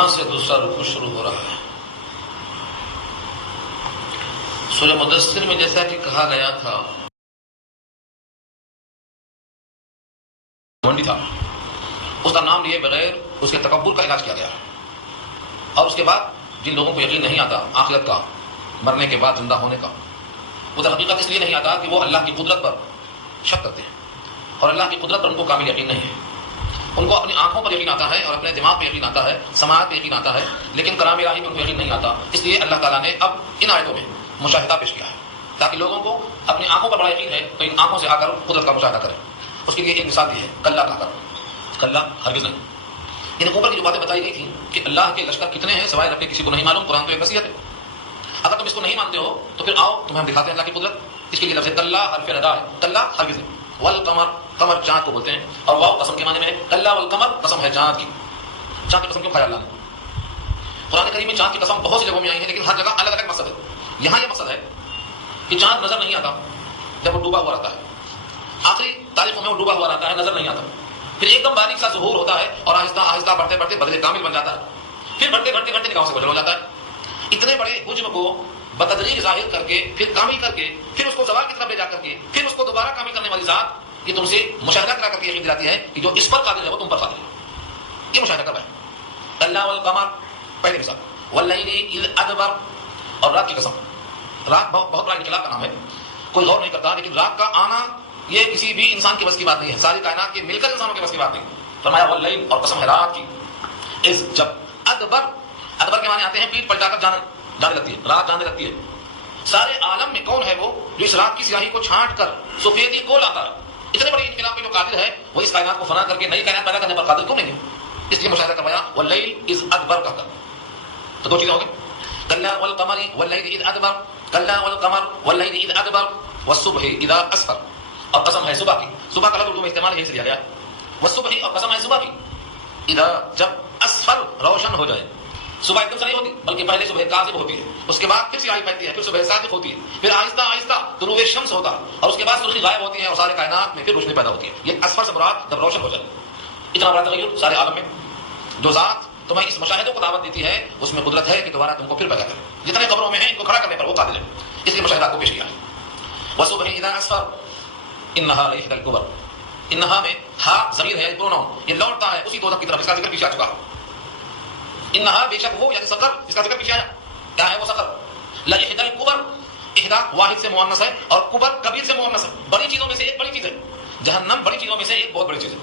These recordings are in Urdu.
یہاں سے دوسرا رکوع شروع ہو رہا ہے۔ سورہ مدثر میں جیسا کہ کہا گیا تھا تھا اس کا نام لیے بغیر اس کے تکبر کا علاج کیا گیا، اور اس کے بعد جن لوگوں کو یقین نہیں آتا آخرت کا، مرنے کے بعد زندہ ہونے کا، وہ در حقیقت اس لیے نہیں آتا کہ وہ اللہ کی قدرت پر شک کرتے ہیں، اور اللہ کی قدرت پر ان کو کامل یقین نہیں ہے۔ ان کو اپنی آنکھوں پر یقین آتا ہے اور اپنے دماغ پہ یقین آتا ہے، سماعت پہ یقین آتا ہے، لیکن کلام الہی پہ ان کو یقین نہیں آتا۔ اس لیے اللہ تعالیٰ نے اب ان آیتوں میں مشاہدہ پیش کیا ہے تاکہ لوگوں کو اپنی آنکھوں پر بڑا یقین ہے تو ان آنکھوں سے آ کر قدرت کا مشاہدہ کریں۔ اس کے لیے ایک مثال دی ہے کلّا کا کر، کلّا ہرگز نہیں۔ ان اوپر کی جو باتیں بتائی گئی تھیں کہ اللہ کے لشکر کتنے ہیں سوائے رب کے کسی کو نہیں معلوم، قرآن تو ایک نصیحت ہے۔ اگر تم اس کو نہیں مانتے ہو تو پھر آؤ تمہیں ہم دکھاتے ہیں اللہ کی قدرت۔ اس کے لیے لفظ کلّا حرف ردا ہے، کلّا ہرگز نہیں۔ والقمر، قمر چاند کو بولتے ہیں، اور واو قسم کے معنی میں ہے۔ کلّا والقمر قسم ہے چاند کی۔ چاند کی قسم کیوں کھایا اللہ نے؟ قرآن کریم میں چاند کی قسم بہت سی جگہوں میں آئی ہے، لیکن ہر جگہ الگ الگ مقصد ہے۔ یہاں یہ مقصد ہے کہ چاند نظر نہیں آتا جب وہ ڈوبا ہوا رہتا ہے، آخری تاریخوں میں وہ ڈوبا ہوا رہتا ہے، نظر نہیں آتا، پھر ایک دم باریک سا ظہور ہوتا ہے اور آہستہ آہستہ بڑھتے بڑھتے بدلے کامل بن جاتا ہے، پھر بڑھتے بڑھتے بڑھتے نگاہوں سے اوجھل ہو جاتا ہے۔ اتنے بڑے حجم کو بتدریج ظاہر کر کے، پھر کامل کر کے، پھر اس کو زوال کی طرف لے جا کر کے، پھر اس کو دوبارہ کامل کرنے والی ذات یہ تم سے مشاہدہ کرا کر کے یقین دلاتی ہے کہ جو اس پر قادر ہے وہ تم پر قادر ہے۔ یہ مشاہدہ کر رہا ہے۔ اللہ والقمر پہلی مثال، واللیل اذ ادبر، اور رات کی قسم۔ رات بہت بڑا انقلاب کا نام ہے، کوئی غور نہیں کرتا، لیکن رات کا آنا یہ کسی بھی انسان کے بس کی بات نہیں ہے، ساری کائنات کے مل کر انسانوں کے بس کی بات نہیں۔ فرمایا واللیل، اور قسم ہے رات کی، اذ جب، ادبر، ادبر کے معنی آتے ہیں پیٹ پلٹا کر جانے لگتی ہے، رات جانے لگتی ہے۔ سارے عالم میں کون ہے وہ جو اس رات کی سیاہی کو چھانٹ کر سفیدی کو لاتا ہے؟ اتنے بڑے انقلاب پہ جو قادر ہے وہ اس کائنات کو فنا کر کے نئی کائنات پیدا کرنے پر قادر کیوں نہیں ہے؟ اس لیے مشاہدہ کروایا واللیل اذ ادبر کا کر۔ تو دو چیزیں ہو گئی، کلا والقمر واللیل اذ ادبر، کلا والقمر واللیل اذ ادبر والصبح اذا اسفر، اور قسم ہے صبح کی۔ صبح کا لفظ اردو میں استعمال یہی سے لیا گیا، والصبح، اور قسم ہے صبح کی، اذا جب اسفر روشن ہو جائے۔ صبح ایک دم سے نہیں ہوتی بلکہ پہلے صبح کاذب ہوتی ہے، اس کے بعد پھر سیاہی پھیلتی ہے، پھر صبح صادق ہوتی ہے، پھر آہستہ آہستہ طلوع شمس ہوتا ہے، اور اس کے بعد سرخی غائب ہوتی ہے اور سارے کائنات میں پھر روشنی پیدا ہوتی ہے۔ یہ اسفر سے مراد جب روشن ہو جائے۔ اتنا بڑا تغیر سارے عالم میں، جو ذات تمہیں اس مشاہدے کو دعوت دیتی ہے اس میں قدرت ہے کہ دوبارہ تم کو پھر پیدا کرے۔ جتنے قبروں میں ہیں ان کو کھڑا کرنے پر وہ قادر ہے، اس لیے مشاہدہ کو پیش کیا ہے۔ وصبح اذا اسفر انہا لإحدى الكبر، انہا میں ہا ضمیر ہے، پروناؤن، یہ لوٹتا ہے اسی دوزخ کی طرف، اس کا ذکر پیچھے آ چکا ہے۔ انہا بے شک وہ، یعنی سقر، اس کا ذکر پیچھے آیا، کیا ہے وہ سقر؟ لإحدى الكبر، احدا واحد سے مؤنث ہے اور کبر کبیر سے مؤنث ہے، بڑی چیزوں میں سے ایک بڑی چیز ہے۔ جہنم بڑی چیزوں میں سے ایک بہت بڑی چیز ہے۔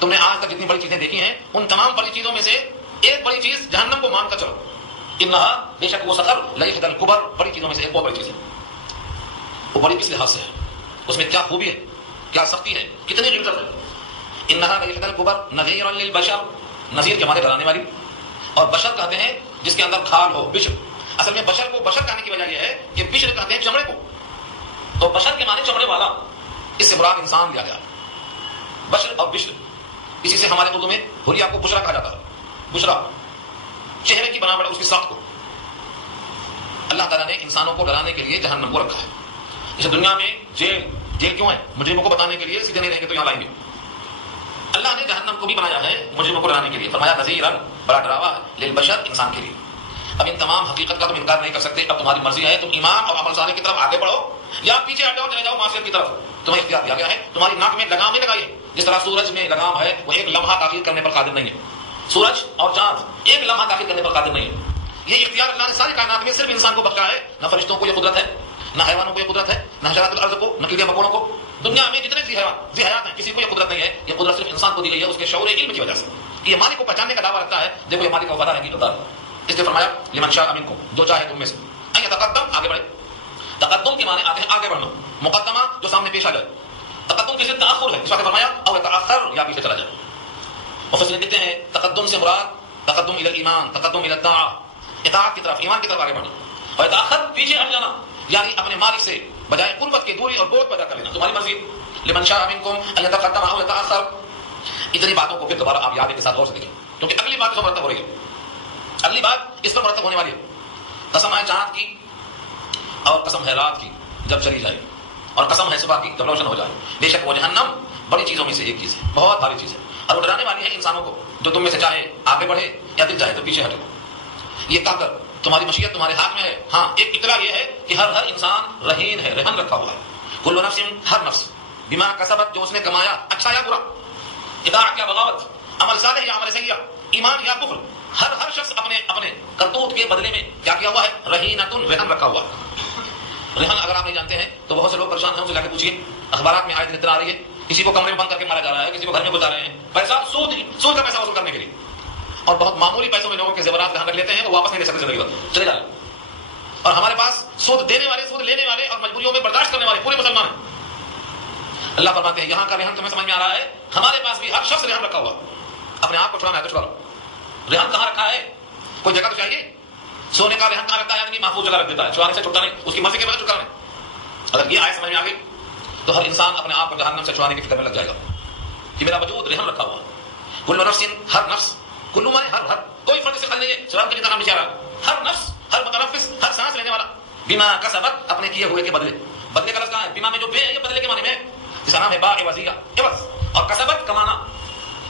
تم نے آج تک جتنی بڑی چیزیں دیکھی ہیں ان تمام بڑی چیزوں میں سے ایک بڑی چیز جہنم کو مان کر چلو۔ انہا بے شک وہ سقر لإحدى الكبر، بڑی چیزوں میں سے ایک بہت بڑی چیز ہے۔ وہ بڑی کس لحاظ سے ہے؟ اس میں کیا خوبی ہے، کیا سختی ہے، کتنی غلظت ہے؟ انہا لإحدى الكبر نذیرا للبشر، نذیر کے معنی ڈرانے والی، اور بشر کہتے ہیں جس کے اندر کھال ہو، بشر۔ اصل میں بشر کو بشر کہنے کی وجہ یہ ہے کہ بشر کہتے ہیں چمڑے کو، تو بشر کے معنی چمڑے والا، اس سے مراد انسان لیا گیا۔ بشر اور بشر، اسی سے ہمارے اردو میں حلیہ کو بشرا کہا جاتا ہے، بشرا، چہرے کی بناوٹ اس کی ساخت کو۔ اللہ تعالیٰ نے انسانوں کو ڈرانے کے لیے جہنم کو رکھا ہے۔ جیسے دنیا میں جیل کیوں ہے؟ مجرموں کو بتانے کے لیے، سیدھے نہیں رہیں گے تو یہاں لائیں گے۔ اللہ نے جہنم کو بھی بنایا ہے مجرموں کو ڈرانے کے لیے، فرمایا نذیرن، بڑا ڈراوا ہے، للبشر، انسان کے لیے۔ اب ان تمام حقیقت کا تم انکار نہیں کر سکتے، اب تمہاری مرضی ہے، تم ایمان اور عمل صالح کی طرف آگے بڑھو یا پیچھے ہٹ جاؤ، چلے جاؤ معصیت کی طرف۔ تمہیں اختیار دیا گیا ہے، تمہاری ناک میں لگام نہیں لگائیے، جس طرح سورج میں لگام ہے وہ ایک لمحہ تاخیر کرنے پر قادر نہیں ہے، سورج اور چاند ایک لمحہ تاخیر کرنے پر قادر نہیں ہے۔ یہ اختیار اللہ نے ساری کائنات میں صرف انسان کو بخشا ہے، نہ فرشتوں کو یہ قدرت ہے، نہ حیوانوں کو یہ قدرت ہے، نہ حشرات الارض کو، نہ کیڑے مکوڑوں کو۔ دنیا میں جتنے ذی حیات ہیں کسی کو یہ قدرت نہیں ہے، یہ قدرت صرف انسان کو دی گئی ہے اس کے شعور علم کی وجہ سے، کہ یہ مالک کو پہچاننے کا دعویٰ رکھتا ہے، دیکھو یہ مالک کا وفادار ہے کہ غدار۔ اس لیے فرمایا لمن شاء منکم، جو چاہے تم میں سے، ان یتقدم، آگے بڑھے۔ تقدم کے معنی آتے ہیں آگے بڑھنا، مقدمہ جو سامنے پیش آ جائے۔ تقدم کسی تاخر ہے، اس وقت فرمایا او یتاخر، یا پیچھے چلا جائے۔ مفسرین کہتے ہیں تقدم سے مراد تقدم الی الایمان، تقدم الی الطاعہ، اطاعت کی طرف، ایمان کی طرف آگے بڑھنا، اور یتاخر پیچھے ہٹ جانا، یعنی اپنے مالک سے بجائے قربت کی دوری اور بوجھ پیدا کر لینا، تمہاری مرضی۔ لمن شاء منکم ان یتقدم او یتاخر، اتنی باتوں کو پھر دوبارہ آپ یاد کے ساتھ غور سے دیکھیں، کیونکہ اگلی بات جو مرتب ہو رہی ہے، اگلی بات اس پر مرتب ہونے والی ہے۔ قسم ہے چاند کی اور قسم ہے رات کی جب چلی جائے، اور قسم ہے صبح کی جب روشن ہو جائے۔ بے شک وہ جہنم بڑی چیزوں میں سے ایک چیز ہے، بہت بھاری چیز ہے، اور وہ ڈرانے والی ہے انسانوں کو، جو تم میں سے چاہے آگے بڑھے یا دل چاہے تو پیچھے ہٹو. یہ کہہ کر تمہاری مشیت تمہارے ہاتھ میں ہے. ہاں ایک اطلاع یہ ہے کہ ہر انسان رہین ہے, رہن رکھا ہوا ہے. کل نفس, ہر نفس, بما کسبت, جو اس نے کمایا, اچھا یا برا, اطاعت یا بغاوت, عمل صالح یا عمل سیئہ, ایمان یا کفر, ہر شخص اپنے اپنے کرتوت کے بدلے میں کیا کیا ہوا ہے؟ رہینۃ, رہن رکھا ہوا ہے. رہن اگر آپ نہیں جانتے ہیں تو بہت سے لوگ پریشان ہیں, ان سے جا کے پوچھیے. اخبارات میں آئے دن اطلاع آ رہی ہے کسی کو کمرے میں بند کر کے مارا جا رہا ہے, کسی کو گھر میں گزار رہے ہیں, پیسہ سود کا پیسہ وصول کرنے کے لیے. اور بہت معمولی پیسوں میں لوگوں کے زیورات گھر رکھ لیتے ہیں, وہ واپس نہیں لے سکتے زندگی بھر, چلے جا رہے ہیں. اور ہمارے پاس سود دینے والے, سود لینے والے اور مجبوریوں میں برداشت کرنے والے پورے مسلمان ہیں. اللہ فرماتے ہیں یہاں کا رہن تمہیں سمجھ میں آ رہا ہے, ہمارے پاس بھی ہر شخص رہن رکھا ہوا. اپنے آپ کو چھڑانا ہے تو چھڑا لو. رہن کہاں رکھا ہے؟ کوئی جگہ تو چاہیے. سونے کا رہن کہاں رکھتا ہے؟ آدمی محفوظ جگہ رکھ دیتا ہے, چھڑانے سے چھوٹا نہیں, اس کی مرضی کے بغیر چھٹکارا نہیں. اگر یہ آیت سمجھ میں آ گئی تو ہر انسان اپنے آپ کو جہنم سے چھڑانے کی فکر میں لگ جائے گا کہ میرا وجود رہن رکھا ہوا. کل نفس, ہر نفس, کلو مانے ہر, کوئی فرد سے خالی نہیں ہے, شراب کے نام نہیں چاہ رہا. ہر نفس, ہر متنفس, ہر سانس لینے والا, بما کسبت, اپنے کیے ہوئے کے بدلے. بدلے کا لفظ کہاں ہے؟ بما میں جو بے ہے یہ بدلے کے معنی میں, جس کا نام ہے با عوضیہ, عوض. اور کسبت کمانا,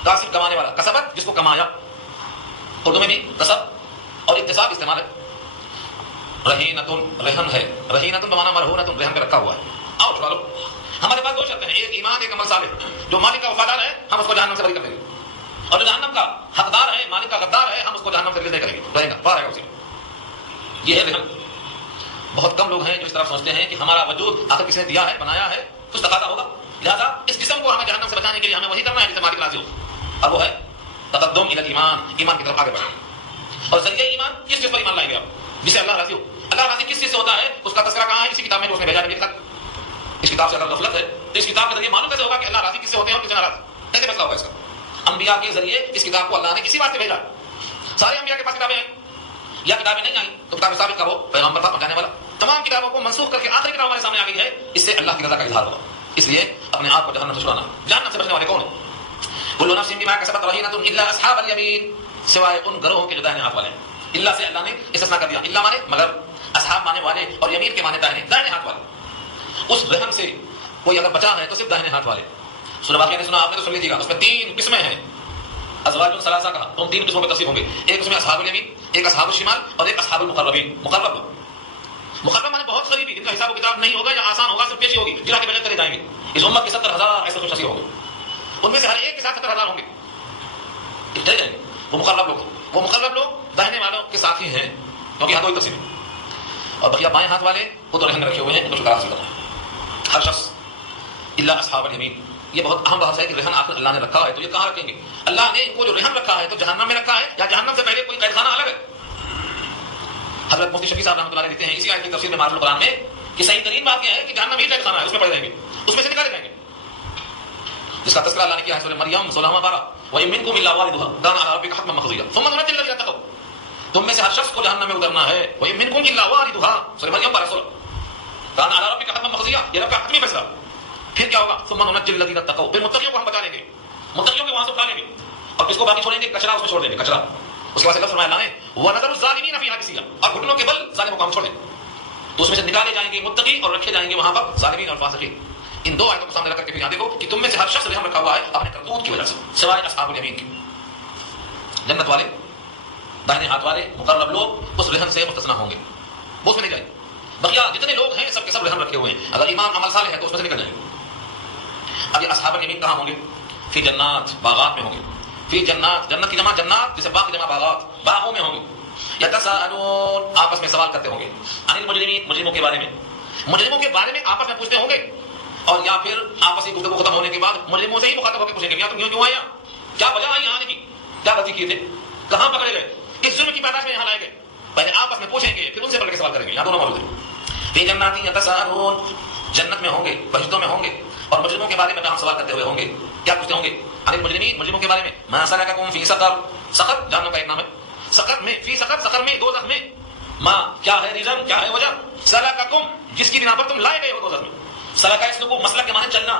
کاسب کمانے والا, کسبت جس کو کمایا. اردو میں بھی کسب اور اکتساب استعمال ہے. رہینۃ, رہن ہے, رہینۃ بمانا مرہونۃ, رہن پہ رکھا ہوا ہے. آؤ چھوڑا لو. ہمارے پاس دو شرطیں ہیں, ایک ایمان, ایک عمل صالح. جو مالک کا وفادار ہے ہم اس کو جہنم سے بری کر دیں گے, اور جو جہنم کا حقدار ہے, مالک کا غدار ہے, ہم اس کو جہنم سے ریلیز کریں گے, رہے گا, باہر آئے گا اسی. یہ ہے رہن. بہت کم لوگ ہیں جو اس طرح سوچتے ہیں کہ ہمارا وجود آخر کس نے دیا ہے, بنایا ہے, کچھ تقاضا ہوگا, لہذا اس جسم کو ہمیں جہنم سے بچانے کے لیے ہمیں وہی کرنا ہے جسے مالک راضی ہو. اور وہ ہے تقدم الی الایمان, ایمان کی طرف آگے بڑھنا. اور ذریعہ ایمان کس چیز پر ایمان لائیں گے آپ؟ جسے اللہ راضی ہو. اللہ راضی کس چیز سے ہوتا ہے؟ اس کا تذکرہ کہاں ہے؟ اسی کتاب میں جو اس نے بھیجا ہے. اس کتاب سے اگر غفلت ہے تو اس کتاب کے ذریعے معلوم کیسے ہوگا کہ اللہ راضی کس سے ہوتے ہیں اور کس سے ناراض؟ کیسے فیصلہ ہوگا اس کا؟ انبیاء کے ذریعے اس کتاب کو اللہ نے کسی واسطے بھیجا. سارے انبیاء کے پاس کتابیں آئیں, یا کتابیں نہیں آئیں تو کتاب ثابت کا وہ پیغمبر تھا پہنچانے والا. تمام کتابوں کو منسوخ کر کے آخری کتاب ہمارے سامنے آ گئی ہے, اس سے اللہ کی رضا کا اظہار ہوگا. اس لیے اپنے آپ کو جہنم سے چھڑانا. جہنم سے بچنے والے کون ہیں؟ کل نفس بما کسبت رہینۃ الا اصحاب الیمین, سوائے ان گروہوں کے جو دائیں ہاتھ والے ہیں. اللہ سے اللہ نے استثناء کر دیا. اللہ مانے مگر, اصحاب مانے والے, اور یمین کے مانے دائیں ہاتھ والے. اس رحم سے کوئی اگر بچا ہے تو صرف دائیں ہاتھ والے. سورہ واقعہ نے سنا, آپ نے تو سن لیجیے گا. اس میں 3 قسمیں ہیں. ازواج ثلاثہ کہا تو 3 قسموں میں تقسیم ہوں گے. ایک اس میں اصحاب الیمین, ایک اصحاب الشمال, اور ایک اصحاب المقربین. مقرب مانے بہت قریبی, جن کا حساب و کتاب نہیں ہوگا یا آسان ہوگا, صرف پیشی ہوگی, جنہاں کے بغیر چلے جائیں گے. اس امت کے 70,000 ایسے خوش نصیب ہوں گے, ان میں سے ہر ایک کے ساتھ 70,000 ہوں گے, چلے جائیں گے. وہ مقرب لوگ داہنے والوں کے ساتھ ہی ہیں, کیونکہ یہاں 2 تقسیم ہے. اور بقیہ بائیں ہاتھ والے وہ تو رہن میں رکھے ہوئے ہیں, ان کو شکار حاصل کرنا ہے ہر شخص. الا اصحاب الیمین, یہ بہت اہم بحث ہے کہ رہن آخر اللہ نے رکھا ہے تو یہ کہاں رکھیں گے؟ اللہ نے ان کو جو رہن رکھا ہے تو جہنم میں رکھا ہے یا جہنم سے پہلے کوئی قید خانہ الگ ہے؟ حضرت مفتی شفیع صاحب رحمۃ اللہ علیہ لکھتے ہیں اسی آیت کی تفسیر میں معرفت القرآن میں کہ صحیح ترین بات یہ ہے کہ جہنم ہی قید خانہ ہے, اس میں پڑے رہیں گے, اس میں سے نکالے جائیں گے, جس کا تذکرہ اللہ نے کیا ہے سورہ مریم 16واں پارہ. وَإِن مِّنكُمْ إِلَّا وَارِدُهَا كَانَ عَلَىٰ رَبِّكَ حَتْمًا مَّقْضِيًّا ثُمَّ نُنَجِّي الَّذِينَ اتَّقَوْا, تم میں سے ہر شخص کو جہنم میں اترنا ہے. وَإِن مِّنكُمْ إِلَّا وَارِدُهَا, سورہ مریم پارہ 16, كَانَ عَلَىٰ رَبِّكَ حَتْمًا مَّقْضِيًّا, یہ رب کا حتمی فیصلہ. پھر کیا ہوگا؟ ثُمَّ نُنَجِّي الَّذِينَ اتَّقَوْا, پھر متقیوں کو ہم بچا لیں گے, متقیوں کو وہاں سے اٹھا لیں گے, اور کس کو باقی چھوڑیں گے؟ کچرا, اس میں چھوڑ دیں گے کچرا. اس کے بعد فرمایا اللہ نے وَنَذَرُ الظَّالِمِينَ فِيهَا جِثِيًّا, اور گھٹنوں کے بل ظالموں کو ہم چھوڑ دیں گے. تو اس میں سے نکالے جائیں گے متقی اور رکھے جائیں گے وہاں پر ظالمین اور فاسقین. ان 2 آیتوں کو سامنے رکھ کر کے یہاں دیکھو کہ تم میں سے ہر شخص رحم رکھا ہوا ہے اپنے کرتوت کی وجہ سے, سوائے اصحاب الیمین کی. جنت والے, دائیں ہاتھ والے, مقرب لوگ اس رحم سے مستثنیٰ ہوں گے, وہ اس میں نہیں جائیں گے. بقیہ جتنے لوگ ہیں سب کے سب رحم رکھے ہوئے ہیں. اگر ایمان عمل صالح ہے تو اس میں سے نکل جائیں گے. اب یہ اصحاب الیمین کہاں ہوں گے؟ فی جنات, باغات میں ہوں گے. فی جنات, جنت کی جمع جنات, جسے باغ کی جمع باغات, باغوں میں ہوں گے. یتساءلون, آپس میں سوال کرتے ہوں گے. عن المجرمین, مجرموں کے بارے میں, مجرموں کے بارے میں آپس میں پوچھتے ہوں گے. اور یا پھر آپسی گفتگو ختم ہونے کے بعد مجرموں سے ہی مخاطب ہو کے پوچھیں گے یہاں تم کیوں آئے, کیا وجہ آئی یہاں آنے کی, کیا غلطی کیے تھے, کہاں پکڑے گئے, کس جرم کی پیداش میں یہاں لائے گئے. پہلے آپس میں پوچھیں گے, پھر ان سے پڑھ کے سوال کریں گے. یہاں دونوں موجود ہیں. فی جنات یتساءلون, جنت میں ہوں گے, بہشتوں میں ہوں گے, اور مجرموں کے بارے میں ہم سوال کرتے ہوئے ہوں گے. کیا پوچھتے ہوں گے؟ عن المجرمین, مجرموں کے بارے میں. ما سلککم فی سقر, سقر جہنم کا ایک نام ہے. سقر میں, فی سقر, سقر میں, دوزخ میں. ما, کیا ہے ریزن, کیا ہے وجہ. سلککم, جس کی بنا پر تم لائے گئے ہو دوزخ میں. سلکہ اس کو مسلک کے معنی چلنا,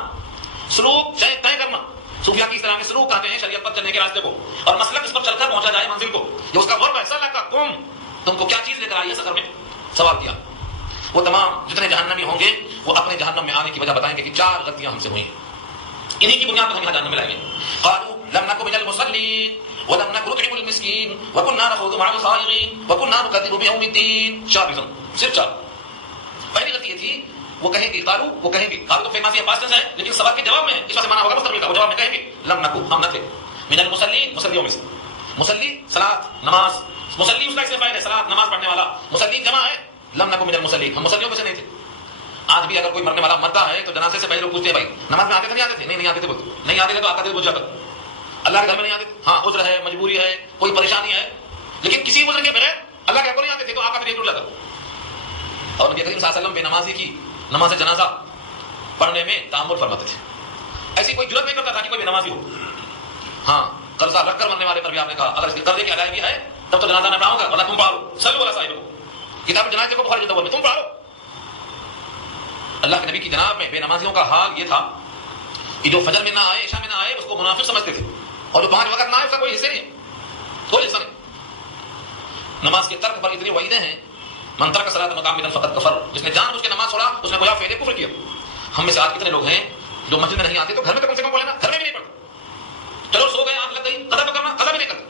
سلوک طے کرنا. صوفیہ کی اس طرح کے سلوک کہتے ہیں شریعت پر چلنے کے راستے کو, اور مسلک اس پر چل کر پہنچا جائے منزل کو, یہ اس کا ورب ہے. سلککم, تم کو کیا چیز لے کر آئی ہے سقر میں, سوال کیا. وہ تمام جتنے جہنمی ہوں گے وہ اپنے جہنم میں آنے کی وجہ بتائیں گے کہ 4 غلطیاں ہم سے ہوئی ہیں, انہی کی بنیاد پر ہم یہاں جہنم میں لائیں گے. قالوا لم نکن من المصلین, ولم نك نطعم المسكين وكنا نخوض مع الخائضين وكنا نكذب بيوم الدين. 4 ریزن، صرف 4. پہلی غلطی یہ تھی وہ کہیں گے قالو تو فعل ماضی ہے پاسٹ ٹینس ہے لیکن سوال کے جواب میں اس وجہ سے معنی ہوگا مستقبل کا. وہ جواب میں کہیں گے لم نکو ہم نہ تھے من المصلین مصلیوں میں سے. مصلی صلاۃ نماز، مصلی اس کا اسم فاعل ہے صلاۃ نماز پڑھنے والا، مصلین جمع ہے. لم نکو من المصلین ہم مصلیوں میں سے نہیں تھے. آج بھی اگر کوئی مرنے والا مرتا ہے تو جنازے سے پہلے لوگ پوچھتے ہیں بھائی نماز میں آتے تھے نہیں آتے تھے؟ نہیں آتے تھے. بولتے نہیں آتے تھے تو آتا تھے بول جاتا. اللہ کے گھر میں نہیں آتے تھے، ہاں عذر ہے مجبوری ہے کوئی پریشانی ہے، لیکن کسی عذر کے بغیر اللہ کے گھر کو نہیں آتے تھے تو آپ کا طریقہ ٹوٹ جاتا. اور نبی کریم صلی اللہ علیہ وسلم بے نمازی کی نماز جنازہ پڑھنے میں تعامل فرماتے تھے. ایسی کوئی جرات نہیں کرتا تھا کہ کوئی بے نمازی ہو. ہاں قرضہ رکھ کر مرنے والے پر بھی آپ نے کہا اگر اس کے قرضے کی ادائیگی ہے تب تو جنازہ میں پڑھاؤں گا ورنہ تم پڑھو. صلو علی صاحبکم کتاب جنازے کو بخاری میں تم پڑھو. اللہ کے نبی کی جناب میں بے نمازیوں کا حال یہ تھا کہ جو فجر میں نہ آئے عشاء میں نہ آئے اس کو منافق سمجھتے تھے، اور جو 5 وقت نہ آئے اس کا کوئی حصہ نہیں، کوئی حصہ نہیں. نماز کے ترک پر اتنی وعیدیں ہیں من ترک الصلاۃ متعمدا فقد کفر. جس نے جان بوجھ کے نماز چھوڑا اس نے گویا فعل کفر کیا. ہم میں سے آج کتنے لوگ ہیں جو مسجد میں نہیں آتے تو گھر میں تو کم سے کم پڑھ لینا، گھر میں بھی نہیں پڑھتے. چلو سو گئے آنکھ لگ گئی قضا تو کرنا، قضا بھی نہیں کرتے.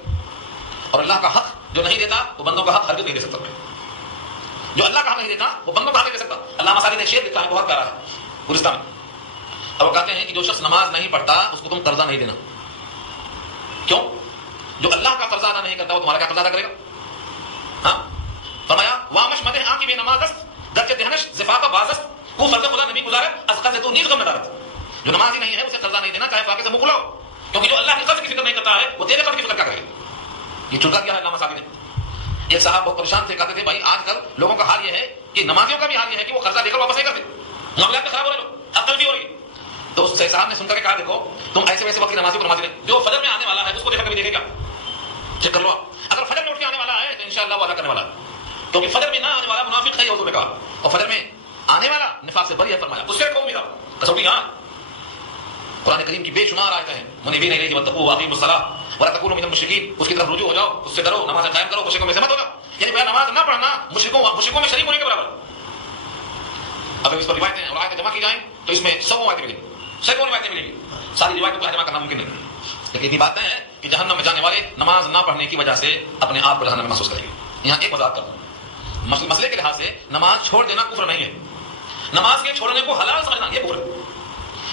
اور اللہ کا حق جو نہیں دیتا وہ بندوں کا حق ہرگز نہیں دے سکتا. جو اللہ کا حق نہیں دیتا وہ بندوں کا حق نہیں دے سکتا. علامہ سعدی نے شعر لکھا ہے بہت پیارا ہے گلستان میں، اور وہ کہتے ہیں کہ جو شخص نماز نہیں پڑھتا اس کو تم قرضہ نہیں دینا. کیوں؟ جو اللہ کا قرضہ ادا نہیں کرتا وہ تمہارا کیا قرضہ ادا کرے گا؟ ہاں فرمایا وامش مدح آنکھ بے نماز است گرچہ دہنش زفاف بازست کو فرض خدا نبی گزارت از قرض تو نیز غم ندارت. جو نمازی نہیں ہے اسے قرضہ نہیں دینا چاہے فاقے سے منہ کھلاؤ، کیونکہ جو اللہ کے قرض کی فکر نہیں کرتا ہے وہ تیرے قرض کی فکر کیا کرے گا. یہ چلتا کیا ہے علامہ صاحب نے. ایک صاحب بہت پریشان تھے، کہتے تھے بھائی آج کل لوگوں کا حال یہ ہے کہ نمازیوں کا بھی حال یہ ہے کہ وہ قرضہ لے کر واپس نہیں کرتے، معاملات خراب ہو رہے لوگ، اب غلطی ہو رہی ہے. تو اس صاحب نے سن کر کے کہا دیکھو تم ایسے ویسے وقت کی نمازی کو نمازی نہیں، جو فجر میں آنے والا ہے اس کو دیکھا کبھی دیکھے گا، چیک کر لو. اگر فجر میں اٹھ کے آنے والا ہے تو انشاءاللہ وہ ادا کرنے والا ہے، کیونکہ فجر میں نہ آنے والا منافق ہے حضور نے کہا، اور فجر میں آنے والا نفاق سے بری ہے فرمایا. اس سے رکھو امید کسوٹی. ہاں قرآن کریم کی بے شمار آیتیں ہیں منیبین الیہ واتقوا واقیموا الصلاۃ ولا تکونوا من المشرکین. اس کی طرف رجوع ہو جاؤ، اس سے ڈرو، نماز قائم کرو، مشرکوں میں سے مت ہونا. یعنی بھائی نماز نہ پڑھنا مشرکوں میں شریک ہونے کے برابر. اگر اس پر روایتیں اور آیتیں جمع کی جائیں تو اس میں 100 آیتیں ملیں گی، سینکڑوں روایتیں ملیں گی. ساری روایتوں کو جمع کرنا ممکن نہیں، لیکن اتنی باتیں ہیں کہ جہنم میں جانے والے نماز نہ پڑھنے کی وجہ سے اپنے آپ کو جہنم میں محسوس کریں گے. یہاں ایک وضاحت کروں، مسئلے کے لحاظ سے نماز چھوڑ دینا کفر نہیں ہے. نماز کے چھوڑنے کو حلال سمجھنا یہ کفر ہے.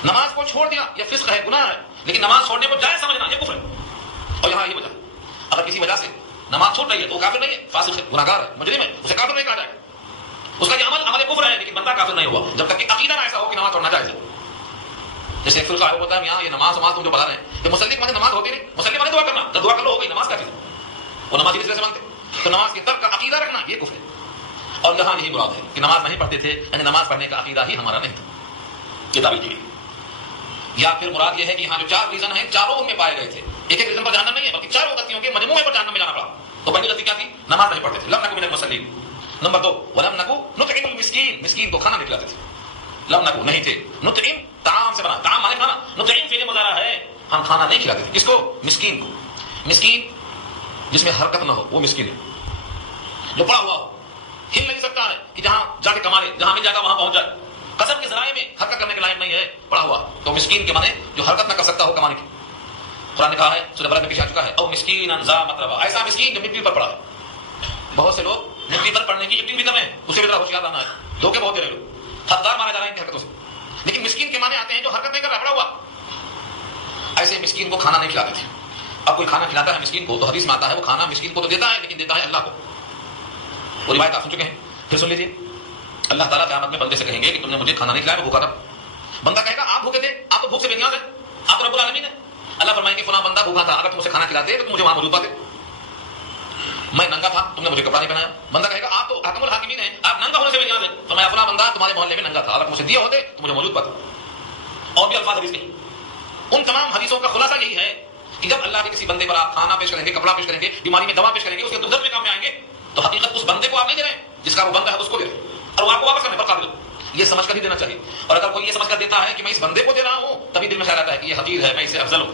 نماز کو چھوڑ دیا یہ فسق ہے، گناہ ہے، لیکن نماز چھوڑنے کو جائز سمجھنا یہ کفر ہے. اور یہاں یہ وجہ اگر کسی وجہ سے نماز چھوٹ رہی ہے تو وہ کافر نہیں ہے، فاسق ہے، گناہگار ہے، مجرم ہے، اسے کافر نہیں کہا جائے گا. اس کا یہ عمل کفر ہے لیکن بندہ کافر نہیں ہوا جب تک کہ عقیدہ نہ ایسا ہو کہ نماز چھوڑنا جائز ہے. جیسے ایک فرقہ ہے وہ بولتا ہے یہاں یہ نماز تم جو بتا رہے ہیں کہ مسلم مانے نماز ہوتی نہیں، مسلم مانے دعا کرنا، جب دعا کر لو ہو گئی، نماز کیا چیز ہے؟ وہ نماز کی سے مانگتے تو نماز کے ترک کا عقیدہ رکھنا یہ کفر ہے. اور یہاں یہی مراد ہے کہ نماز نہیں پڑھتے تھے یعنی نماز پڑھنے کا عقیدہ ہی ہمارا نہیں تھا، کتابی کی. یا پھر مراد یہ ہے کہ یہاں جو 4 ریزن ہیں چاروں ان میں پائے گئے تھے، ایک ریزن پر جہنم نہیں ہے بلکہ چاروں غلطیوں کے مجموعے پر جہنم میں جانا پڑا. تو پہلی غلطی کیا تھی؟ نماز نہیں پڑھتے تھے، لم نکو من المصلین. نمبر 2 ولم نکو نطعم المسکین، مسکین کو کھانا نہیں کھلاتے تھے. لم نکو نہیں تھے، نطعم طعام سے بنا، طعام مانے کھانا، نطعم فعل مضارع ہے، ہم کھانا نہیں کھلاتے تھے. کس کو؟ مسکین کو. مسکین جس میں حرکت نہ ہو وہ مسکین ہے، جو پڑا ہوا ہو، ہل نہیں سکتا ہے کہ جہاں جا کے کما لے، جہاں مل جائے گا وہاں پہنچ جائے، قسم کے ذرائع میں حرکت کرنے کے لائق نہیں ہے، پڑا ہوا. تو مسکین کے معنی جو حرکت نہ کر سکتا ہو کمانے کی. قرآن نے کہا ہے سورہ بقرہ میں پیچھے آ چکا ہے او مسکین ذا متربہ، ایسا مسکین جو مٹی پر پڑا ہے. بہت سے لوگ مٹی پر پڑنے کی ایکٹنگ بھی کر رہے ہیں، اسے بھی ذرا ہوشیار رہنا ہے. دھوکے بہت دے رہے لوگ، حقدار مانے جا رہے ہیں ان کی حرکتوں سے. لیکن مسکین کے معنی آتے ہیں جو حرکت نہیں کر رہا، پڑا ہوا. ایسے مسکین کو کھانا نہیں کھلاتے تھے. اب کوئی کھانا کھلاتا ہے مسکین کو تو حدیث میں آتا ہے وہ کھانا مسکین کو تو دیتا ہے لیکن دیتا ہے اللہ کو. وہ روایت آپ سن چکے ہیں، پھر سن لیجیے. اللہ تعالیٰ قیامت میں بندے سے کہیں گے کہ تم نے مجھے کھانا نہیں کھلایا، میں بھوکا تھا. بندہ کہے گا آپ بھوکے تھے، آپ تو بھوک سے بے نیاز ہیں، آپ تو رب العالمین ہیں. اللہ فرمائیں گے فلاں بندہ بھوکا تھا، اگر تم اسے کھانا کھلاتے تو تم مجھے وہاں موجود پاتے. میں ننگا تھا، تم نے مجھے کپڑا نہیں پہنایا. بندہ کہے گا آپ تو حاکم الحاکمین ہیں، آپ ننگا ہونے سے بے نیاز ہیں. فرمایا فلاں بندہ تمہارے محلے میں ننگا تھا، اگر تم اسے دیے ہوتے تو مجھے موجود پاتے. اور بھی الفاظ حدیث نہیں. ان تمام حدیثوں کا خلاصہ یہی ہے کہ جب اللہ کے کسی بندے پر آپ کھانا پیش کریں گے، کپڑا پیش کریں گے، بیماری میں دوا پیش کریں گے، اس کے درد میں کام میں آئیں گے، تو حقیقت اس بندے کو آپ نہیں دے رہے ہیں، جس کا وہ بندہ ہے اس کو دے رہے ہیں، اور وہ آپ کو واپس کرنے پر قابل ہو. یہ سمجھ کر ہی دینا چاہیے. اور اگر کوئی یہ سمجھ کر دیتا ہے کہ میں اس بندے کو دے رہا ہوں تبھی دل میں خیال آتا ہے کہ یہ حقیر ہے، میں اسے افضل ہوں،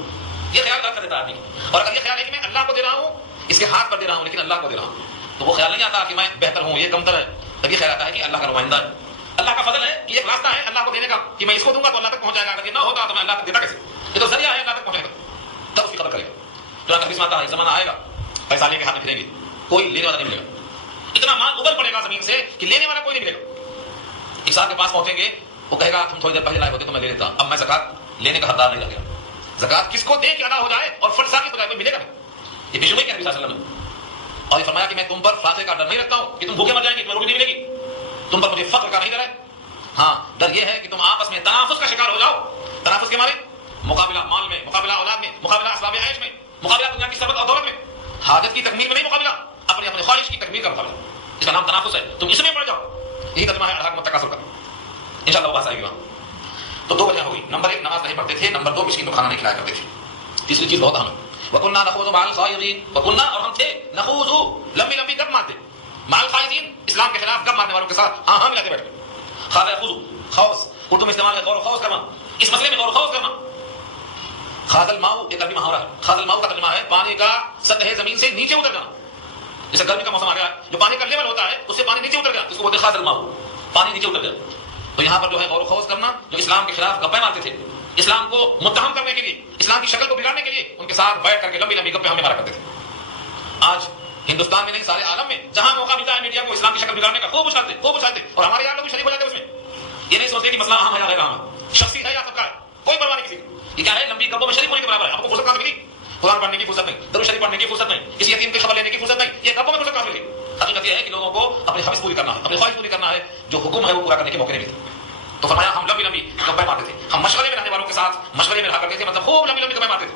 یہ خیال کر دیتا ہے آدمی. اور اگر یہ خیال ہے کہ میں اللہ کو دے رہا ہوں، اس کے ہاتھ پر دے رہا ہوں لیکن اللہ کو دے رہا ہوں، تو وہ خیال نہیں آتا کہ میں بہتر ہوں، یہ کمتر ہے. تبھی خیال آتا ہے کہ اللہ کا نمائندہ ہے، اللہ کا فضل ہے کہ ایک راستہ ہے اللہ کو دینے کا کہ میں اس کو دوں گا تو اللہ تک پہنچ جائے گا، اگر یہ نہ ہوتا تو میں اللہ تک دیتا کیسے؟ یہ تو ذریعہ ہے اللہ تک پہنچنے کا. تب اس کی قدر کرے گا. تو حدیث میں آتا ہے ایک زمانہ آئے گا پیسہ لے کے ہاتھ میں پھریں گے, کوئی لینے والا نہیں ملے گا, اتنا مال ابل پڑے گا زمین سے کہ لینے والا کوئی نہیں ملے گا. ایک صاحب کے پاس پہنچیں گے, وہ کہے گا تم تھوڑی دیر پہلے لائے ہوتے تو میں لے لیتا, اب میں زکات لینے کا حقدار نہیں رہ گیا. زکات کس کو دے کے ادا ہو جائے اور فرض ثابت ہو جائے کوئی ملے گا نہیں. یہ پیشو میں کیا نبی صلی اللہ علیہ وسلم نے, اور یہ فرمایا کہ میں تم پر فاقے کا ڈر نہیں رکھتا ہوں کہ تم بھوکے مر جائیں گے, تمہیں روٹی نہیں ملے گی, تم پر مجھے فقر کا نہیں ڈر ہے. ہاں ڈر یہ ہے کہ تم آپس میں تنافس کا شکار ہو جاؤ. تنافس کے مارے مقابلہ مال میں, مقابلہ اولاد میں, مقابلہ اسباب عیش میں, مقابلہ دنیا کی ثروت اور دولت میں, حاجت کی تکمیل میں نہیں مقابلہ, اپنے اپنے خواہش کی تکمیل کا مقابلہ. اس کا نام تنافس ہے, تم اس میں پڑ جاؤ. یہی ترجمہ ہے الحاق متکاثر کا. انشاءاللہ وہ بات آئے گی وہاں. تو دو وجہ ہو گئی, نمبر ایک نماز نہیں پڑھتے تھے, نمبر دو مسکین کو کھانا نہیں کھلایا کرتے تھے. تیسری چیز بہت اہم ہے, وَكُنَّا نَخُوضُ مَعَ الْخَائِضِينَ, وَكُنَّا اور ہم تھے, نخوض لمبی لمبی گپ مارتے, مع الخائضین اسلام کے خلاف گپ مارنے والوں کے ساتھ ہاں ہاں ملاتے بیٹھے. خاض یخوض خوض اردو میں استعمال ہے غور و خوض کرنا, اس مسئلے میں غور و خوض کرنا. خاض الماء ایک عربی محاورہ ہے, خاض الماء کا ترجمہ ہے پانی کا سطح زمین سے نیچے اتر جانا. جیسے گرمی کا موسم آ گیا, جو پانی کا لیول ہوتا ہے اس سے پانی نیچے اتر گیا, اس کو بولتے ہیں خاض الماء, پانی نیچے اتر گیا. تو یہاں پر جو ہے غور و خوض کرنا, جو اسلام کے خلاف گپیں مارتے تھے, اسلام کو متہم کرنے کے لیے, اسلام کی شکل کو بگاڑنے کے لیے ان کے ساتھ بیٹھ کر کے لمبی لمبی گپیں ہمیں مارا کرتے تھے. آج ہندوستان میں نہیں سارے عالم میں جہاں موقع ملتا ہے میڈیا کو اسلام کی شکل بگاڑنے کا خوب اچھالتے اور ہمارے یہاں لوگ بھی شریک ہو جاتے ہیں اس میں. یہ نہیں سوچتے کہ مسئلہ اہم ہے یا غیر اہم ہے, شخصی ہے یا سب کا ہے, کوئی پرواہ نہیں کسی کی. یہ کیا ہے, لمبی گپوں میں شریک ہونے کے برابر ہے. آپ کو فرصت کہاں سے ملی, قرآن پڑھنے کی فرصت نہیں, درود شریف پڑھنے کی فرصت نہیں, کسی یتیم کی خبر لینے کی فرصت نہیں, یہ گپوں میں فرصت کہاں سے ملی. حقیقت یہ ہے کہ لوگوں کو اپنی خواہش پوری کرنا ہے, اپنی خواہش پوری کرنا ہے, جو حکم ہے وہ پورا کرنے کے موقع نہیں ملتے. تو فرمایا ہم لمبی لمبی گپیں مارتے تھے, ہم مشورے میں رہنے والوں کے ساتھ مشورے میں رہا کرتے تھے, مطلب خوب لمبی لمبی گپیں مارتے تھے.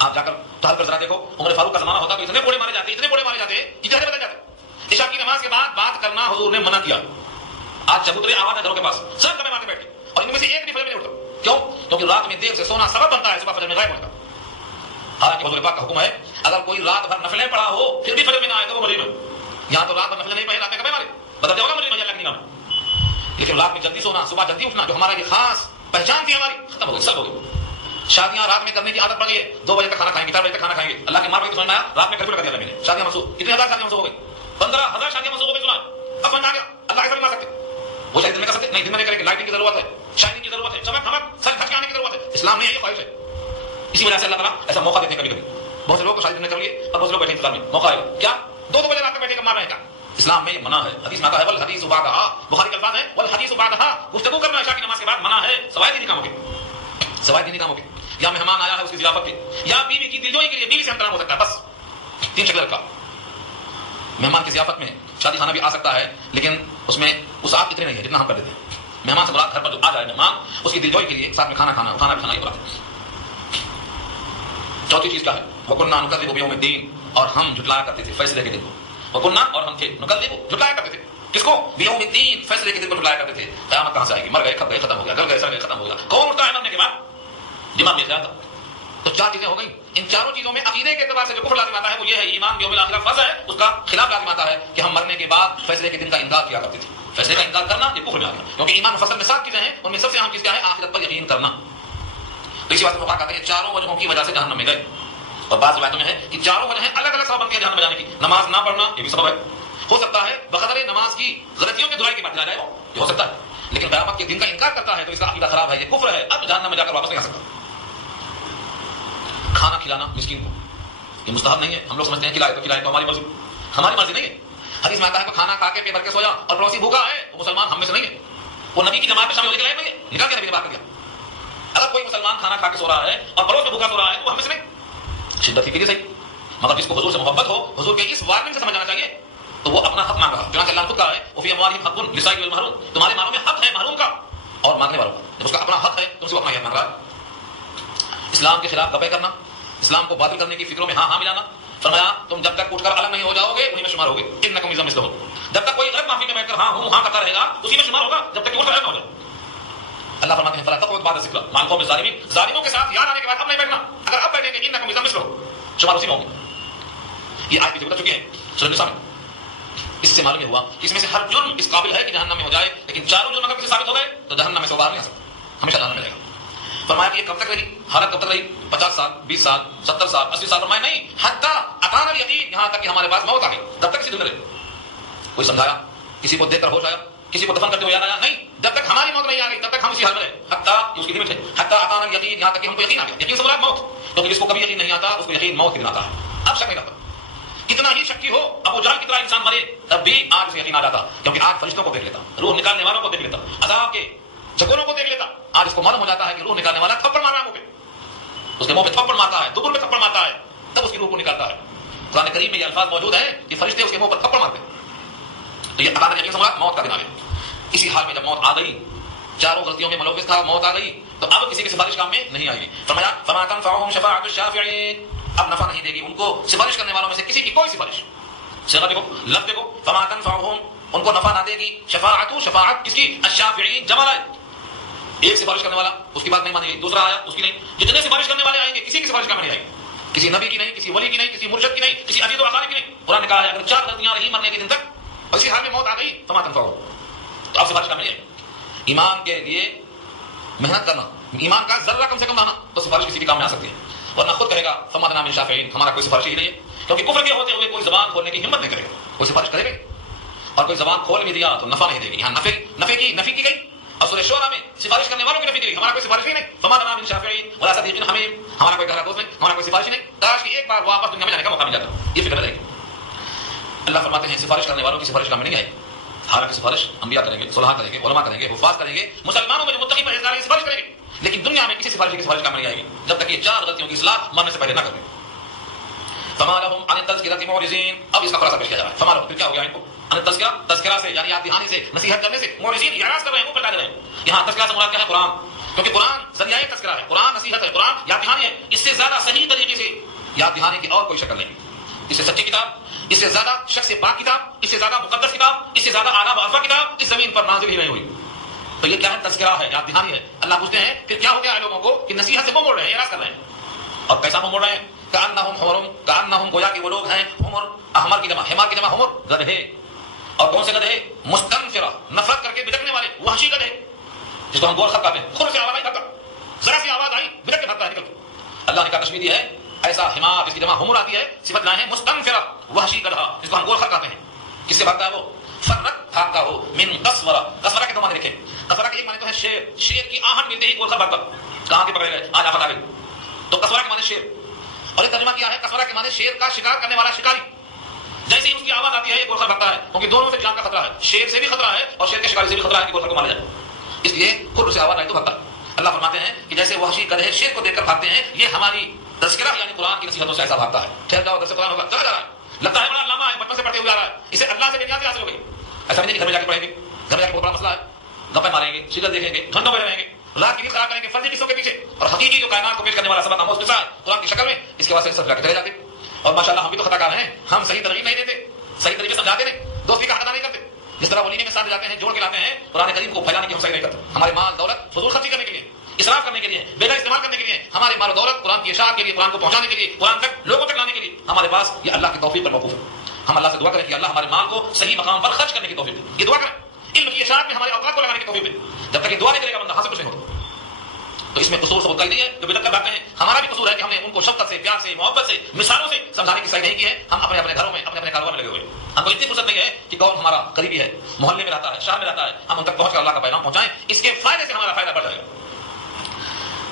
آپ جا کر ٹہل کر ذرا دیکھو, عمر فاروق کا زمانہ ہوتا تو اتنے کوڑے مارے جاتے کہ چہرے بدل جاتے. عشاء کی نماز کے بعد بات کرنا حضور نے منع کیا. آج چبوترے آواز ہے گھروں کے پاس, سب گپیں مارتے بیٹھے, اور ان میں سے ایک بھی فجر میں نہیں اٹھتا. کیوں؟ کیونکہ رات میں دیر سے سونا سبب بنتا ہے صبح فجر میں غائب ہونے کا. حالانکہ حضور پاک کا حکم ہے اگر کوئی رات بھر نفلیں پڑھا ہو پھر بھی فجر میں نہ آئے تو وہ مجرم ہے. یہاں تو رات بھر نفلیں نہیں پڑھے, رات میں گپیں مارے, بدل جاؤ گا مجرم اللہ کی نام. لیکن رات میں جلدی سونا, صبح جلدی اٹھنا, جو ہمارا یہ خاص پہچان تھی ہماری, ختم ہو گئی, سب ہو گئی. شادیاں رات میں کرنے کی عادت پڑ گئی ہے, 2 بجے تک کھانا کھائیں گے, 4 بجے تک کھانا کھائیں گے. اللہ کے مار پہ سمجھ میں آیا, رات میں کر دیا اللہ نے. شادیاں منسوخ, کتنے ہزار شادیاں منسوخ ہو گئی, 15,000 شادیاں منسوخ ہو گئی. سنا اب سمجھ آ گیا, اللہ ایسا نہیں لا سکتے. وہ شاید دن میں کر سکتے نہیں, دن میں نہیں کریں گے, لائٹنگ کی ضرورت ہے, شائننگ کی ضرورت ہے, چمک دھمک سر کھچ کے آنے کی ضرورت ہے. اسلام میں یہ خواہش ہے, اسی وجہ سے اللہ تعالیٰ ایسا موقع دیتے ہیں. کبھی کبھی بہت سے لوگ کو شادی نے کر لیے اور بہت سے لوگ بیٹھے انتظار میں, موقع آئے گا کیا 2 بجے رات میں بیٹھے کر مار رہے ہیں. اسلام میں یہ منع ہے. حدیث میں آتا ہے والحدیث بعدہا, بخاری کے الفاظ ہیں والحدیث بعدہا, گفتگو کرنا عشاء کی نماز کے بعد منع ہے, سوائے دینی کاموں کے, سوائے دینی کاموں کے. یا مہمان آیا ہے اس کی ضیافت کے, یا بیوی کی دلجوئی کے لیے, بیوی سے ہم کلام ہو سکتا ہے, بس 3 شکل کا. مہمان کی ضیافت میں شادی خانہ بھی آ سکتا ہے, لیکن اس میں وسعت اتنے نہیں ہے جتنا ہم کر دیتے ہیں. مہمان سے مراد گھر پر جو آ جائے مہمان, اس کی دلجوئی کے لیے ساتھ میں کھانا بھی کھانا ہی مراد ہے. چوتھی چیز کیا ہے, وَكُنَّا نُكَذِّبُ بِيَوْمِ الدِّينِ, اور ہم جھٹلایا کرتے تھے فیصلے کے دن کو. وَكُنَّا اور ہم تھے, نُكَذِّبُ جھٹلایا کرتے تھے, کس کو, بِيَوْمِ الدِّينِ فیصلے کے دن کو جھٹلایا کرتے تھے. قیامت کہاں سے آئے گی, مر گئے کھپ گئے ختم ہو گیا, گل گئے سر گئے ختم ہو گیا, کون اٹھتا ہے مرنے کے بعد, دماغ میں جاتا. تو 4 چیزیں ہو گئی. ان چاروں چیزوں میں عقیدے کے اعتبار سے جو کفر لازم آتا ہے وہ یہ ہے, ایمان بیوم الاخرہ فرض ہے, اس کا خلاف لازم آتا ہے کہ ہم مرنے کے بعد فیصلے کے دن کا انکار کیا کرتے تھے. فیصلے کا انکار کرنا یہ کفر میں آ گیا, کیونکہ ایمان مفصل میں 7 چیزیں ہیں, ان میں سب سے اہم چیز کیا ہے, آخرت پر یقین کرنا. تو اسی بات کو کہتے ہیں چاروں وجہوں کی وجہ سے جہنم میں گئے. اور بعض روایتوں میں ہے کہ چاروں وجہیں الگ الگ سبب بنتی ہیں جہنم میں جانے کی. نماز نہ پڑھنا یہ بھی سبب ہے, ہو سکتا ہے بقدر نماز کی غلطیوں کے دھلائی کی بات جائے, یہ ہو سکتا ہے. لیکن قیامت کے دن کا انکار کرتا ہے تو اس کا عقیدہ خراب ہے, یہ کفر ہے, اب جہنم میں جا کر واپس نہیں آ سکتا. کھانا کھلانا مسکین کو یہ مستحب نہیں ہے. ہم لوگ سمجھتے ہیں کھلائے تو ہماری مرضی نہیں ہے. حدیث میں آتا ہے کہ کھانا کھا کے پیٹ بھر کے سویا اور پڑوسی بھوکا ہے, وہ مسلمان ہم میں سے نہیں ہے, وہ نبی کی جماعت میں شامل ہونے کے لائق نہیں ہے, نکال کے نبی نے بات کر دیا. اگر کوئی مسلمان کھانا کھا کے سو رہا ہے اور پڑوس میں بھوکا سو رہا ہے تو وہ ہم میں سے نہیں. شدت کے لیے صحیح, مگر جس کو حضور سے محبت ہو, حضور کے اس وارننگ سے سمجھ آنا چاہیے, تو وہ اپنا حق مانگ رہا. چنانچہ اللہ خود کہا ہے وفی اموالہم حق للسائل والمحروم, تمہارے مالوں میں حق ہے محروم کا اور مانگنے والوں کا. جب اس کا اپنا حق ہے تم سے وہ اپنا حق مانگ رہا ہے. اسلام کے خلاف گپیں کرنا, اسلام کو باطل کرنے کی فکروں میں ہاں ہاں ملانا. فرمایا تم جب تک اٹھ کر الگ نہیں ہو جاؤ گے انہیں میں شمار ہوگے, انکم اذا مثلہم, جب تک کوئی غلط معافی میں بیٹھ کر ہاں ہوں ہاں کرتا رہے گا اسی میں شمار ہوگا, جب تک کہ اٹھ کر الگ نہ ہو جائے. اللہ فرماتے ہیں فلا تقعد بعد الذکر مع القوم الظالمین, ظالموں کے ساتھ یاد آنے کے بعد اب نہیں بیٹھنا, اگر اب بیٹھیں گے انکم اذا مثلہم, شمار اسی میں ہوں گے. یہ آیت پیچھے گزر چکی ہے سورۃ النساء میں. اس سے معلوم یہ ہوا کہ اس میں سے ہر جرم اس قابل ہے کہ جہنم میں ہو جائے, لیکن چاروں جرم اگر کسی ثابت ہو گئے تو جہنم میں سے باہر نہیں آ سکتا, ہمیشہ جہنم میں رہے گا. فرمایا کہ یہ کب تک رہی, حالت کب تک رہی, 50 سال 20 سال 70 سال 80 سال. فرمایا نہیں, حتی اتانا الیقین, یہاں تک کہ ہمارے پاس موت آ گئی, تب تک کسی دن رہے. کوئی سمجھایا, کسی کو دیکھ کر ہوش آیا, کسی کو دفن کرتے ہوئے یاد آیا, نہیں, جب تک ہماری موت نہیں آ گئی تب تک ہم اسی حال میں رہے، حتیٰ اس کی لمٹ ہے، حتیٰ اتانا الیقین، یہاں تک کہ ہم کو یقین آ گیا۔ یقین سے مراد موت، کیونکہ جس کو کبھی یقین نہیں آتا اس کو یقین موت کے دن آتا ہے، اب شک نہیں آتا۔ کتنا ہی شکی ہو، ابو جہل کی طرح انسان مرے تب بھی آج سے یقین آ جاتا، کیونکہ آج فرشتوں کو دیکھ لیتا، روح نکالنے والوں کو دیکھ لیتا، عذاب کے جھگڑوں کو دیکھ لیتا۔ آج اس کو معلوم ہو جاتا ہے کہ روح نکالنے والا تھپڑ مارا منہ پہ، اس کے منہ پہ تھپڑ مارتا ہے، دبر پہ تھپڑ مارتا ہے، تب اس کی روح کو نکالتا ہے۔ قرآن کریم میں یہ الفاظ موجود ہیں کہ فرشتے اس کے منہ پر تھپڑ مارتے ہیں۔ تو یہ اللہ نے یقین سے مراد موت کا دن آ گیا۔ اسی حال میں جب موت آ گئی، چاروں غلطیوں میں ملوث تھا، موت آ گئی تو اب کسی کی سفارش کام میں نہیں آئے گی۔ فرمایا فما تنفعهم شفاعۃ الشافعین، اب نفع نہیں دے گی ان کو سفارش کرنے والوں میں سے کسی کی کوئی سفارش۔ صیغہ دیکھو، لفظ دیکھو، فما تنفعهم، ان کو نفع نہ دے گی، شفاعت کس کی؟ الشافعین، جمع ہے، ایک سفارش کرنے والا اس کی بات نہیں مانے گی، دوسرا آیا اس کی نہیں، جتنے سفارش کرنے والے آئیں گے کسی کی سفارش کام میں نہیں آئے گی، کسی نبی کی نہیں، کسی ولی کی نہیں، کسی مرشد کی نہیں، کسی عزیز و اقارب کی نہیں۔ قرآن نے کہا ہے اگر 4 غلطیاں رہی مرنے کے دن تک اور اسی حال میں موت آ گئی فما تنفعهم، تو اب سفارش کام نہیں آئے گی۔ ایمان کے لیے محنت کرنا، ایمان کا ذرہ کم سے کم لانا تو سفارش کسی کے کام میں آ سکتی ہے، ورنہ خود کہے گا فما لنا من شافعین، ہمارا کوئی سفارش ہی نہیں ہے، کیونکہ کفر کے ہوتے ہوئے کوئی زبان کھولنے کی ہمت نہیں کرے گا، کوئی سفارش کرے گا، اور کوئی زبان کھول بھی دیا تو نفع نہیں دے گی۔ یہاں نفی کی گئی، اور سورہ شورى میں سفارش کرنے والوں کی نفی کی گئی، ہمارا کوئی سفارش ہی نہیں، فما لنا من شافعین ولا صدیق حمیم، ہمارا کوئی گہرا دوست نہیں، ہمارا کوئی سفارش نہیں، کاش کہ ایک بار واپس دنیا میں جانے کا موقع مل جاتا، یہ فکر رہے گی۔ اللہ فرماتے ہیں سفارش کرنے والوں کی سفارش کام میں نہیں آئے، حالانکہ سفارش انبیاء کریں گے، صلحاء کریں گے، علماء کریں گے، حفاظ کریں گے، مسلمانوں میں جو متقی پرہیزگار ہیں سفارش کریں گے، لیکن دنیا میں کسی سفارش کی سفارش کام نہیں آئے گی جب تک یہ 4 غلطیوں کی اصلاح مرنے سے پہلے نہ کر دیں۔ فما لهم عن التذکرۃ معرضین، اب اس کا خلاصہ پیش کیا جا رہا ہے، فما لهم پھر کیا ہو گیا ان کو، عن تذکرہ سے یعنی یاد دہانی سے، نصیحت کرنے سے، معرضین اعراض کر رہے ہیں، منہ پلٹا دے رہے ہیں۔ یہاں تذکرہ سے مراد کیا ہے؟ قرآن، کیونکہ قرآن ذریعہ تذکرہ ہے، قرآن نصیحت ہے، قرآن یاد دہانی ہے، اس سے زیادہ صحیح طریقے سے یاد دہانی کی اور کوئی شکل نہیں، اس سے سچی کتاب، اس سے زیادہ شخص پاک کتاب، اس سے زیادہ مقدس کتاب، اس سے زیادہ اعلیٰ و افضل کتاب اس زمین پر نازل ہی نہیں ہوئی۔ تو یہ کیا ہے؟ تذکرہ ہے، یاد دہانی ہے۔ اللہ پوچھتے ہیں پھر کیا ہو گیا ہے لوگوں کو کہ نصیحت سے منہ موڑ رہے ہیں، اعراض کر رہے ہیں، اور کیسا منہ موڑ رہے ہیں؟ کأنہم حمر، کأنہم گویا کہ وہ لوگ ہیں، حمر، احمر کی جمع، حمار کی جمع حمر، گدھے، اور کون سے گدھے؟ مستنفرہ، نفرت کر کے بھٹکنے والے، وحشی گدھے، جس کو ہم گول خط کہتے ہیں، خور سے آواز نہیں کرتا، ذرا سی آواز آئی بھٹک کے بھگتا ہے، نکل۔ اللہ نے کہا تشبیہ دی ہے ایسا حمار جس کی جمع حمر آتی ہے، صفت لائے ہیں مستنفرہ، وحشی گدھا جس کو ہم گول خط کہتے ہیں۔ کس سے بھاگتا ہے وہ؟ فرت بھاگتا ہو، من قسورہ، قسورہ کے 2 معنی لکھے، قسورہ کے ایک معنی تو ہے شیر، شیر کی آہٹ ملتے ہی گول خط بھاگتا، کہاں کے پکڑے گئے آج آفت آ گئی، تو قسورہ کے معنی شیر، اور یہ ترجمہ کیا ہے قسورہ کے معنی شیر کا شکار کرنے والا شکاری، جیسے ہی اس کی آواز آتی ہے یہ گول خط بھاگتا ہے، کیونکہ دونوں سے جان کا خطرہ ہے، شیر سے بھی خطرہ ہے اور شیر کے شکاری سے بھی خطرہ ہے کہ گول خط کو مارا جائے، اس لیے خود سے آواز آئی تو بھاگتا ہے۔ اللہ فرماتے ہیں کہ جیسے وحشی گدھے شیر کو دیکھ کر بھاگتے ہیں، یہ ہماری تذکرہ یعنی قرآن کی نصیحتوں سے ایسا بھاگتا ہے۔ ٹھہر جاؤ، درس قرآن ہوگا، چلا جا رہا ہے، لگتا ہے بڑا لمبا ہے، بچپن سے پڑھتے ہوئے آ رہا ہے، اسے اللہ سے نیازی حاصل ہو گئی، ایسا نہیں کہ گھر میں جا کے پڑھیں گے، گھر میں جا کے بہت بڑا مسئلہ ہے، گپے ماریں گے، سیریل دیکھیں گے، گھنٹوں بیٹھے رہیں گے، رات کی نیند خراب کریں گے فرضی قصوں کے پیچھے، اور حقیقی جو کائنات کو پیش کرنے والا سبق آموز قصہ ہے قرآن کی شکل میں، اس کے واسطے سب جا کے چلے جاتے، اور ماشاءاللہ ہم بھی تو خطا کار ہیں، ہم صحیح ترغیب نہیں دیتے، صحیح طریقے سمجھاتے نہیں، دوستی کا حق ادا نہیں کرتے، جس طرح ولینے میں ساتھ جاتے ہیں، جوڑ کے لاتے ہیں، قرآن کریم کو پھیلانے کی ہم صحیح نہیں کرتے، ہمارے مال دولت فضول خرچی کرنے کے لیے، اسراف کرنے کے لیے، بے جا استعمال کرنے کے لیے، ہمارے مال و دولت قرآن کی اشاعت کے لیے، قرآن کو پہنچانے کے لیے، قرآن تک لوگوں تک لانے کے لیے ہمارے پاس یہ اللہ کی توفیق پر موقوف ہے۔ ہم اللہ سے دعا کریں کہ اللہ ہمارے مال کو صحیح مقام پر خرچ کرنے کی توفیق دے، یہ دعا کریں، علم کی اشاعت میں ہمارے اوقات کو لگانے کی توفیق دے، جب تک یہ دعا نہیں کرے گا بندہ حاصل کچھ نہیں ہوتا۔ تو اس میں قصور سبق نہیں ہے جو بدعت کر باتے ہیں، ہمارا بھی قصور ہے کہ ہم نے ان کو شفقت سے، پیار سے، محبت سے، مثالوں سے سمجھانے کی صحیح نہیں کی ہے، ہم اپنے اپنے گھروں میں، اپنے اپنے کاروبار میں لگے ہوئے ہیں، ہم کو اتنی فرصت نہیں ہے کہ کون ہمارا قریبی ہے، محلے میں رہتا ہے، شہر میں رہتا ہے، ہم ان تک پہنچ کر اللہ کا پیغام پہنچائیں، اس کے فائدے سے ہمارا فائدہ بڑھ جائے گا۔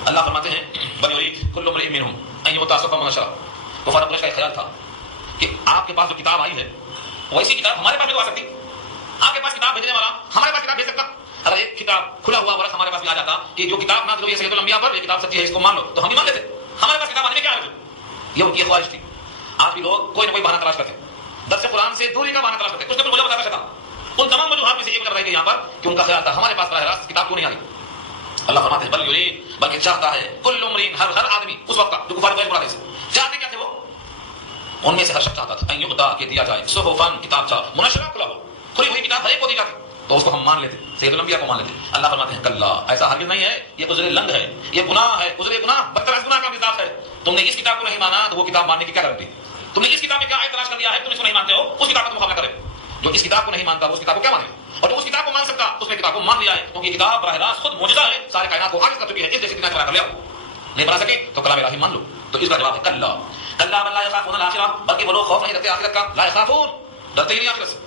اللہ فرماتے ہیں بل یرید کل امرئ منہم ان یؤتى صحفا منشرا، کفار قریش کا ایک خیال تھا کہ آپ کے پاس جو کتاب آئی ہے ویسی کتاب ہمارے پاس بھی تو آ سکتی، آپ کے پاس کتاب بھیجنے والا ہمارے پاس کتاب بھیج سکتا، اگر ایک کتاب کھلا ہوا ورق ہمارے پاس بھی آ جاتا کہ جو کتاب نازل ہوئی ہے سید الانبیاء پر، یہ کتاب سچی ہے اس کو مان لو، تو ہم بھی مان لیتے، ہمارے پاس کتاب آنے میں کیا ہے، یہ ان کی خواہش تھی۔ آج بھی لوگ کوئی نہ کوئی بہانہ تلاش کرتے، درس قرآن سے دوری کا بہانہ تلاش کرتے، کچھ نہ کچھ وجہ بتاتا شیطان، ان تمام وجوہات میں سے ایک وجہ بتائی گئی یہاں پر کہ ان کا خیال تھا ہمارے پاس براہ راست کتاب کیوں نہیں آئی۔ اللہ فرماتے ہیں بل یرید، بلکہ چاہتا ہے کل امرئ، ہر آدمی اس وقت جو کفار قریش بڑھاتے تھے، چاہتے کیا تھے وہ، ان میں سے ہر شخص چاہتا تھا ان یؤتى کہ دیا جائے صحفا کتاب چھا منشرہ، کھلا ہو کھلی ہوئی کتاب ہر ایک کو دی جاتی تو اس کو ہم مان لیتے، سید الانبیاء کو مان لیتے۔ اللہ فرماتے ہیں کلا، ایسا ہرگز نہیں ہے، یہ عذر لنگ ہے، یہ گناہ ہے، عذر گناہ بدتر از گناہ کا مزاج ہے، تم نے اس کتاب کو نہیں مانا تو وہ کتاب ماننے کی کیا گارنٹی، تم نے اس کتاب میں کیا آیت تلاش کر لیا ہے تم اس کو نہیں مانتے ہو، اس کتاب کا مقابلہ کرے، جو اس کتاب کو نہیں مانتا وہ اس کتاب کو کیا مانے، اور جو اس کتاب کو مان سکتا اس نے کتاب کو مان لیا ہے، کیونکہ یہ کتاب براہ راست خود معجزہ ہے، سارے کائنات کو عاجز کر چکی ہے، اس جیسی بنا کر لیا، نہیں بنا سکے تو کلام الہی مان لو۔ تو اس کا جواب ہے کلا، کلا بل لا یخافون الاخرہ، بلکہ وہ لوگ خوف نہیں رکھتے آخرت کا، لا یخافون، ڈرتے ہی نہیں آخرت سے،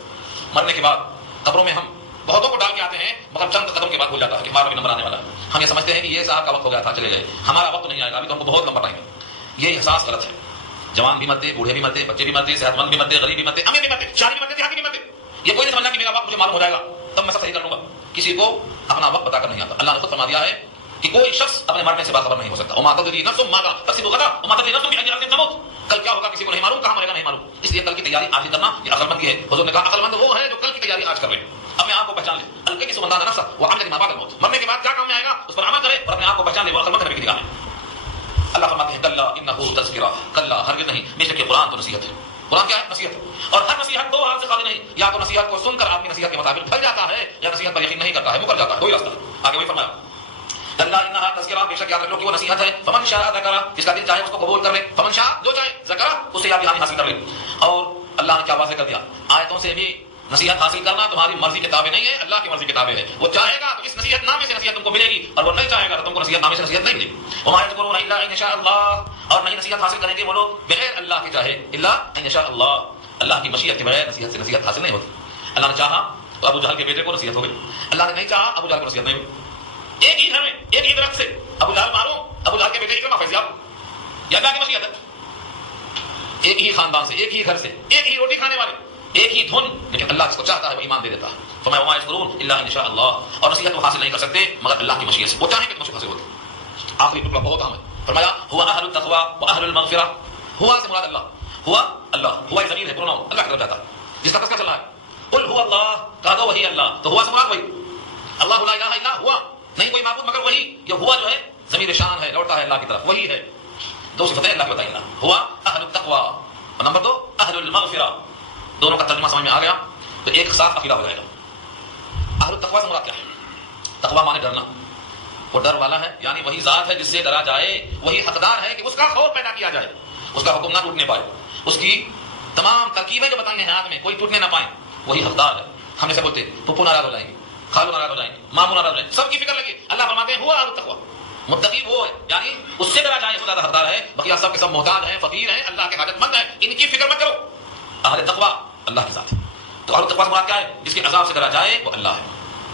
مرنے کے بعد قبروں میں ہم بہتوں کو ڈال کے آتے ہیں مگر چند قدم کے بعد بھول جاتا ہے کہ ہمارا بھی نمبر آنے والا ہے. ہم یہ سمجھتے ہیں کہ یہ صاحب کا وقت ہو گیا تھا چلے گئے, ہمارا وقت نہیں آئے گا, ابھی تو ہم کو بہت لمبا ٹائم ہے. یہ احساس غلط ہے. جوان بھی مرتے, بوڑھے بھی مرتے, بچے بھی مرتے, صحت مند بھی مرتے, غریب بھی مرتے, امیر بھی مرتے, شادی بھی مرتے, دیہاتی بھی مرتے. یہ کوئی نہیں سمجھنا کہ میرا وقت مجھے معلوم ہو جائے گا تب میں سب صحیح کر لوں گا. کسی کو اپنا وقت بتا کر نہیں آتا. اللہ نے خود فرما دیا ہے کہ کوئی شخص اپنے مرنے سے باخبر نہیں ہو سکتا. وما تدری نفس ماذا تکسب غدا وما تدری نفس بأي أرض تموت. کل کیا ہوگا کسی کو نہیں معلوم, کہاں مرے گا نہیں معلوم. اس لیے کل کی تیاری آج ہی کرنا یہ عقل مند کی ہے. حضور نے کہا عقل مند وہ ہے جو کل کی تیاری آج کر لے. اپنے آپ کو پہچان لے. الکے کی سمندان نفس وہ عمل ما بعد الموت. مرنے کے بعد کیا کام میں آئے گا اس پر عمل کرے اور اپنے آپ کو پہچان لے. وہ عقل مند نبی کی نگاہ میں اللہ فرماتے ہیں کلا انه تذکرہ, کلا ہرگز نہیں, بے شک قرآن تو نصیحت ہے. قرآن کیا ہے؟ نصیحت. اور ہر نصیحت دو حال سے خالی نہیں. یا تو نصیحت کو سن کر آدمی نصیحت کے مطابق پھل جاتا ہے, یا نصیحت پر یقین نہیں کرتا ہے, مکر جاتا ہے. کوئی راستہ نہیں. آگے وہی فرمایا کلا انها تذکرہ, بے شک یاد رکھ لو کہ وہ نصیحت ہے. فمن شاء ذکرہ, جس کا دل چاہے اس کو قبول کر لے. فمن شاء, جو چاہے, ذکرہ, اس سے یاد دہانی حاصل کر لے. اور اللہ نے کیا واضح کر دیا, آیتوں سے بھی نصیحت حاصل کرنا تمہاری مرضی کے تابع نہیں ہے, اللہ کی مرضی کے تابع ہے. وہ چاہے گا تو اس نصیحت نامے سے نصیحت تم کو ملے گی, اور وہ نہیں چاہے گا تو تم کو نصیحت نامے سے نصیحت نہیں ملے گی. وما یذکرون الا ان شاء اللہ, اور نہیں نصیحت حاصل کریں گے وہ لوگ بغیر اللہ کے چاہے, الا ان شاء اللہ, اللہ کی مشیت کے بغیر نصیحت سے نصیحت حاصل نہیں ہوتی. اللہ نے چاہا تو ابو جہل کے بیٹے کو نصیحت ہو گئی, اللہ نے نہیں چاہا ابو جہل کو نصیحت نہیں ہوئی. ایک ہی گھر میں ایک ہی درخت سے ابو جہل مارو, ابو جہل کے بیٹے اکرمہ فیضیاب, یہ اللہ کی مشیت ہے. ایک ہی خاندان سے, ایک ہی گھر سے, ایک ہی روٹی کھانے والے, ایک ہی دھن, لیکن اللہ جس کو چاہتا ہے وہ ایمان دے دیتا ہے. فما وما یشکرون الا ان شاء اللہ, اور نصیحت وہ حاصل نہیں کر سکتے مگر اللہ کی مشیت سے. وہ چاہیں کہ مشیت حاصل ہوتی. آخری ٹکڑا بہت اہم ہے. فرمایا ہوا اہل التقوی واہل المغفرہ. ہوا سے مراد اللہ, ہوا اللہ, ہوا یہ ضمیر ہے پروناؤن, اللہ کی طرف جاتا ہے جس کا تذکرہ چل رہا ہے. قل هو اللہ, کہا دو وہی اللہ, تو ہوا سے مراد وہی اللہ لا الہ الا ہوا, نہیں کوئی معبود مگر وہی. یہ ہوا جو ہے ضمیر شان ہے, لوٹتا ہے اللہ کی طرف, وہی ہے. دو صفتیں اللہ کی بتائیں. ہوا اہل التقوی, اور نمبر دو اہل المغفرہ. دونوں کا ترجمہ سمجھ میں آ گیا تو ایک صاف عقیدہ ہو جائے گا. اہل التقوی سے مراد کیا ہے؟ تقوی مانے ڈرنا. وہ ڈر والا ہے, یعنی وہی ذات ہے جس سے ڈرا جائے, وہی حقدار ہے کہ اس کا خوف پیدا کیا جائے, اس کا حکم نہ ٹوٹنے پائے, اس کی تمام ترکیبیں جو بتائی ہیں حیات میں کوئی ٹوٹنے نہ پائیں, وہی حقدار ہے. ہم جیسے بولتے پھپھو ناراض ہو جائیں گے, خالو ناراض ہو جائیں گے, مامو ناراض ہو جائیں گے, سب کی فکر لگی. اللہ فرماتے ہیں ہوا اہل التقوی, متقی وہ ہے یعنی اس سے ڈرا جائے, وہ زیادہ حقدار ہے. بقیہ سب کے سب محتاج ہیں, فقیر ہیں, اللہ کے حاجت مند ہیں, ان کی فکر مت کرو. اہل تقوی اللہ کے ساتھ. تو اہل تقوی سے مراد کیا ہے؟ جس کے عذاب سے ڈرا جائے وہ اللہ ہے.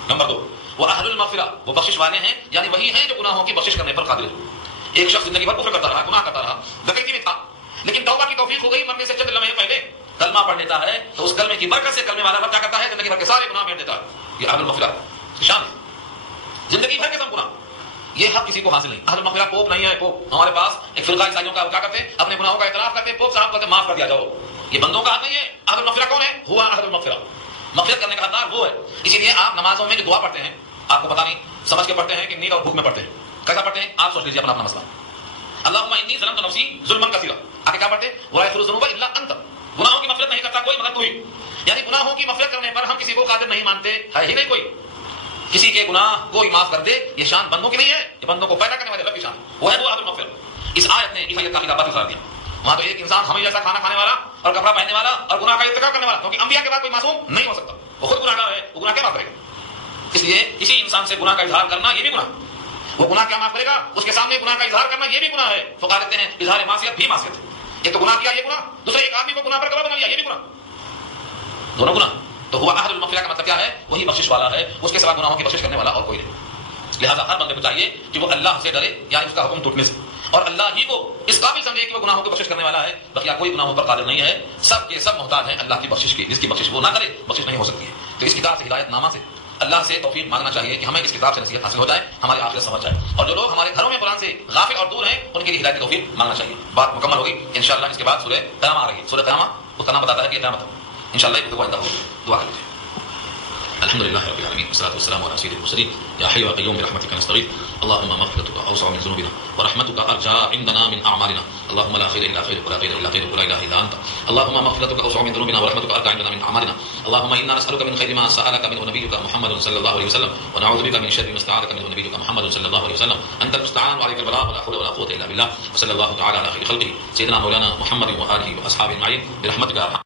نمبر دو وہ اہل المغفرہ, وہ بخشش والے ہیں, یعنی وہی ہیں جو گناہوں کی بخشش کرنے پر قادر ہے. ایک شخص زندگی بھر کفر کرتا رہا, گناہ کرتا رہا, ڈکیتی میں تھا, لیکن توبہ کی توفیق ہو گئی, مرنے سے چند لمحے پہلے کلمہ پڑھ لیتا ہے, تو اس کلمے کی برکت سے کلمے والا رب کیا کرتا ہے, زندگی بھر کے سارے گناہ میٹ دیتا ہے. یہ اہل المغفرہ کی شان ہے. زندگی بھر کے سب گناہ, یہ حق کسی کو حاصل نہیں. اہل المغفرہ پوپ نہیں ہے. پوپ ہمارے پاس ایک فرقہ عیسائیوں کا کیا کرتے ہیں, اپنے گناہوں کا اعتراف کرتے ہیں, پوپ صاحب کہتے ہیں معاف کر دیا جاؤ. یہ بندوں کا حق نہیں ہے. اہل المغفرہ کون ہے؟ ہوا اہل المغفرہ, مغفرت کرنے کا حقدار وہ ہے. اسی لیے آپ نمازوں میں جو دعا پڑھتے ہیں, آپ کو پتہ نہیں سمجھ کے پڑھتے ہیں کہ نیند اور بھوک میں پڑھتے ہیں. کیسا پڑھتے ہیں آپ سوچ لیجیے اپنا اپنا مسئلہ. اللہم انی ظلمت نفسی ظلما کثیرا, آگے کیا پڑھتے ہیں ولا یغفر الذنوب الا انت, گناہوں کی مغفرت نہیں کرتا کوئی مگر تو ہی. یعنی گناہوں کی مغفرت کرنے پر ہم کسی کو قادر نہیں مانتے, ہے ہی نہیں کوئی. کسی کے گناہ کوئی معاف کر دے, یہ شان بندوں کی نہیں ہے, یہ بندوں کو پیدا کرنے والے رب کی شان, وہ ہے وہ اہل المغفرہ. اس آیت نے عیسائیت کا عقیدہ باطل قرار دیا. وہاں تو ایک انسان ہمیں جیسا کھانا کھانے والا اور کپڑا پہننے والا اور گناہ کا ارتکاب کرنے والا, کیونکہ انبیاء کے بعد کوئی معصوم نہیں ہو سکتا, وہ خود گناہگار ہے, وہ گناہ کیا معاف کرے گا؟ اس لیے کسی انسان سے گناہ کا اظہار کرنا یہ بھی گناہ, وہ گناہ کیا معاف کرے گا, اس کے سامنے گناہ کا اظہار کرنا یہ بھی گناہ ہے. فقہا کہتے ہیں اظہار معصیت بھی معصیت ہے. ایک تو گناہ کیا یہ گناہ, دوسرے ایک آدمی کو گناہ پر گواہ بنا لیا یہ بھی گناہ, دونوں گناہ. تو ہوا اہل المغفرہ کا مطلب کیا ہے؟ وہی بخشش والا ہے, اس کے سوا گناہوں کی بخشش کرنے والا اور کوئی نہیں. لہذا ہر بندے کو چاہیے کہ وہ اللہ سے ڈرے, یعنی اس کا حکم ٹوٹنے سے, اور اللہ ہی کو اس قابل سمجھے کہ وہ گناہوں کی بخشش کرنے والا ہے. بقیہ کوئی گناہوں پر قادر نہیں ہے, سب کے سب محتاج ہیں اللہ کی بخشش کی. جس کی بخشش وہ نہ کرے بخشش نہیں ہو سکتی ہے. تو اس کتاب سے, ہدایت نامہ سے اللہ سے توفیق مانگنا چاہیے کہ ہمیں اس کتاب سے نصیحت حاصل ہو جائے, ہماری آخرت سمجھ جائے, اور جو لوگ ہمارے گھروں میں قرآن سے غافل اور دور ہیں ان کے لیے ہدایت کی توفیق مانگنا چاہیے. بات مکمل ہوگی انشاءاللہ. اس کے بعد سورہ قیامہ آ رہی ہے. سورہ قیامہ اس کا نام بتاتا ہے کہ قیامت انشاءاللہ ایک دعا ہوگی. دعا کر لیجیے. الحمد لله رب العالمين والصلاه والسلام على سيد المرسلين يا حي يا قيوم برحمتك نستغيث اللهم مغفرتك اوسع من ذنوبنا ورحمتك ارجى عندنا من اعمالنا اللهم لا خير الا خيرك ولا خير الا خيرك ولا اله الا انت اللهم مغفرتك اوسع من ذنوبنا ورحمتك ارجى عندنا من اعمالنا اللهم انا نسالك من خير ما سالك منه نبيك محمد صلى الله عليه وسلم ونعوذ بك من شر ما استعاذك منه نبيك محمد صلى الله عليه وسلم انت المستعان وعليك البلاغ ولا حول ولا قوه الا بالله وصلى الله تعالى على خير خلقه سيدنا مولانا محمد واله واصحابه اجمعين برحمتك يا